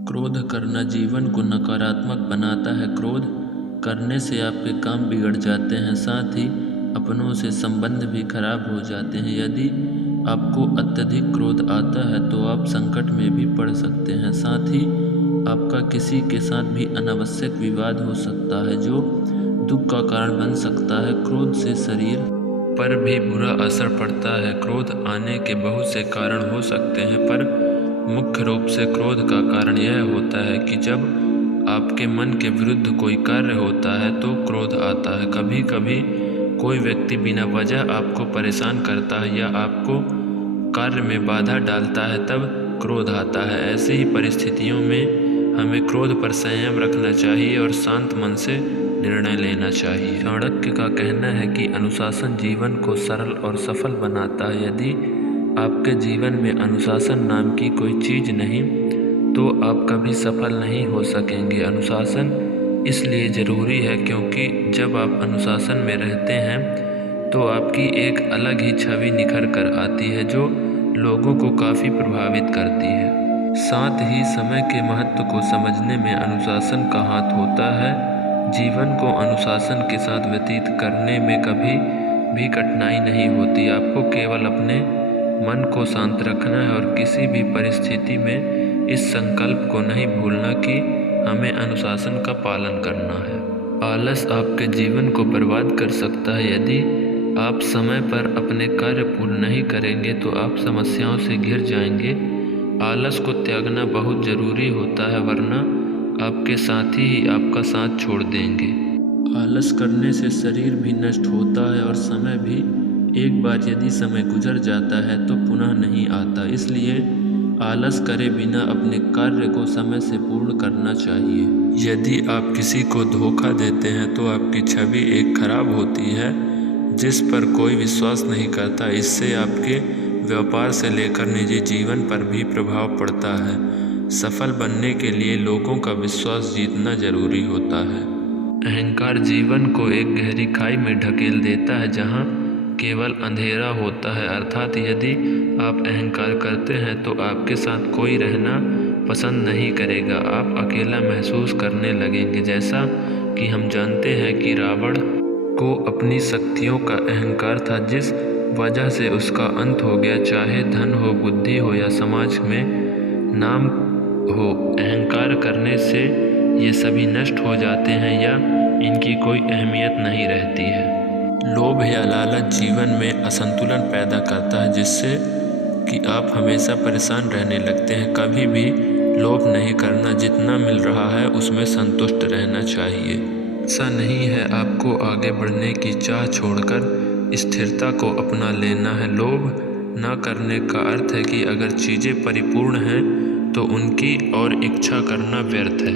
क्रोध करना जीवन को नकारात्मक बनाता है। क्रोध करने से आपके काम बिगड़ जाते हैं, साथ ही अपनों से संबंध भी खराब हो जाते हैं। यदि आपको अत्यधिक क्रोध आता है तो आप संकट में भी पड़ सकते हैं। साथ ही आपका किसी के साथ भी अनावश्यक विवाद हो सकता है, जो दुख का कारण बन सकता है। क्रोध से शरीर पर भी बुरा असर पड़ता है। क्रोध आने के बहुत से कारण हो सकते हैं, पर मुख्य रूप से क्रोध का कारण यह होता है कि जब आपके मन के विरुद्ध कोई कार्य होता है तो क्रोध आता है। कभी कभी कोई व्यक्ति बिना वजह आपको परेशान करता है या आपको कार्य में बाधा डालता है, तब क्रोध आता है। ऐसी ही परिस्थितियों में हमें क्रोध पर संयम रखना चाहिए और शांत मन से निर्णय लेना चाहिए। चाणक्य का कहना है कि अनुशासन जीवन को सरल और सफल बनाता है। यदि आपके जीवन में अनुशासन नाम की कोई चीज़ नहीं तो आप कभी सफल नहीं हो सकेंगे। अनुशासन इसलिए ज़रूरी है क्योंकि जब आप अनुशासन में रहते हैं तो आपकी एक अलग ही छवि निखर कर आती है, जो लोगों को काफ़ी प्रभावित करती है। साथ ही समय के महत्व को समझने में अनुशासन का हाथ होता है। जीवन को अनुशासन के साथ व्यतीत करने में कभी भी कठिनाई नहीं होती। आपको केवल अपने मन को शांत रखना है और किसी भी परिस्थिति में इस संकल्प को नहीं भूलना कि हमें अनुशासन का पालन करना है। आलस आपके जीवन को बर्बाद कर सकता है। यदि आप समय पर अपने कार्य पूर्ण नहीं करेंगे तो आप समस्याओं से घिर जाएंगे। आलस को त्यागना बहुत ज़रूरी होता है, वरना आपके साथी ही आपका साथ छोड़ देंगे। आलस करने से शरीर भी नष्ट होता है और समय भी एक बार यदि समय गुजर जाता है तो पुनः नहीं आता। इसलिए आलस करे बिना अपने कार्य को समय से पूर्ण करना चाहिए। यदि आप किसी को धोखा देते हैं तो आपकी छवि एक खराब होती है, जिस पर कोई विश्वास नहीं करता। इससे आपके व्यापार से लेकर निजी जीवन पर भी प्रभाव पड़ता है। सफल बनने के लिए लोगों का विश्वास जीतना जरूरी होता है। अहंकार जीवन को एक गहरी खाई में ढकेल देता है, जहाँ केवल अंधेरा होता है। अर्थात यदि आप अहंकार करते हैं तो आपके साथ कोई रहना पसंद नहीं करेगा। आप अकेला महसूस करने लगेंगे। जैसा कि हम जानते हैं कि रावण को अपनी शक्तियों का अहंकार था, जिस वजह से उसका अंत हो गया। चाहे धन हो, बुद्धि हो या समाज में नाम हो, अहंकार करने से ये सभी नष्ट हो जाते हैं या इनकी कोई अहमियत नहीं रहती है। लोभ या लालच जीवन में असंतुलन पैदा करता है, जिससे कि आप हमेशा परेशान रहने लगते हैं। कभी भी लोभ नहीं करना, जितना मिल रहा है उसमें संतुष्ट रहना चाहिए। ऐसा नहीं है आपको आगे बढ़ने की चाह छोड़कर स्थिरता को अपना लेना है। लोभ न करने का अर्थ है कि अगर चीज़ें परिपूर्ण हैं तो उनकी और इच्छा करना व्यर्थ है।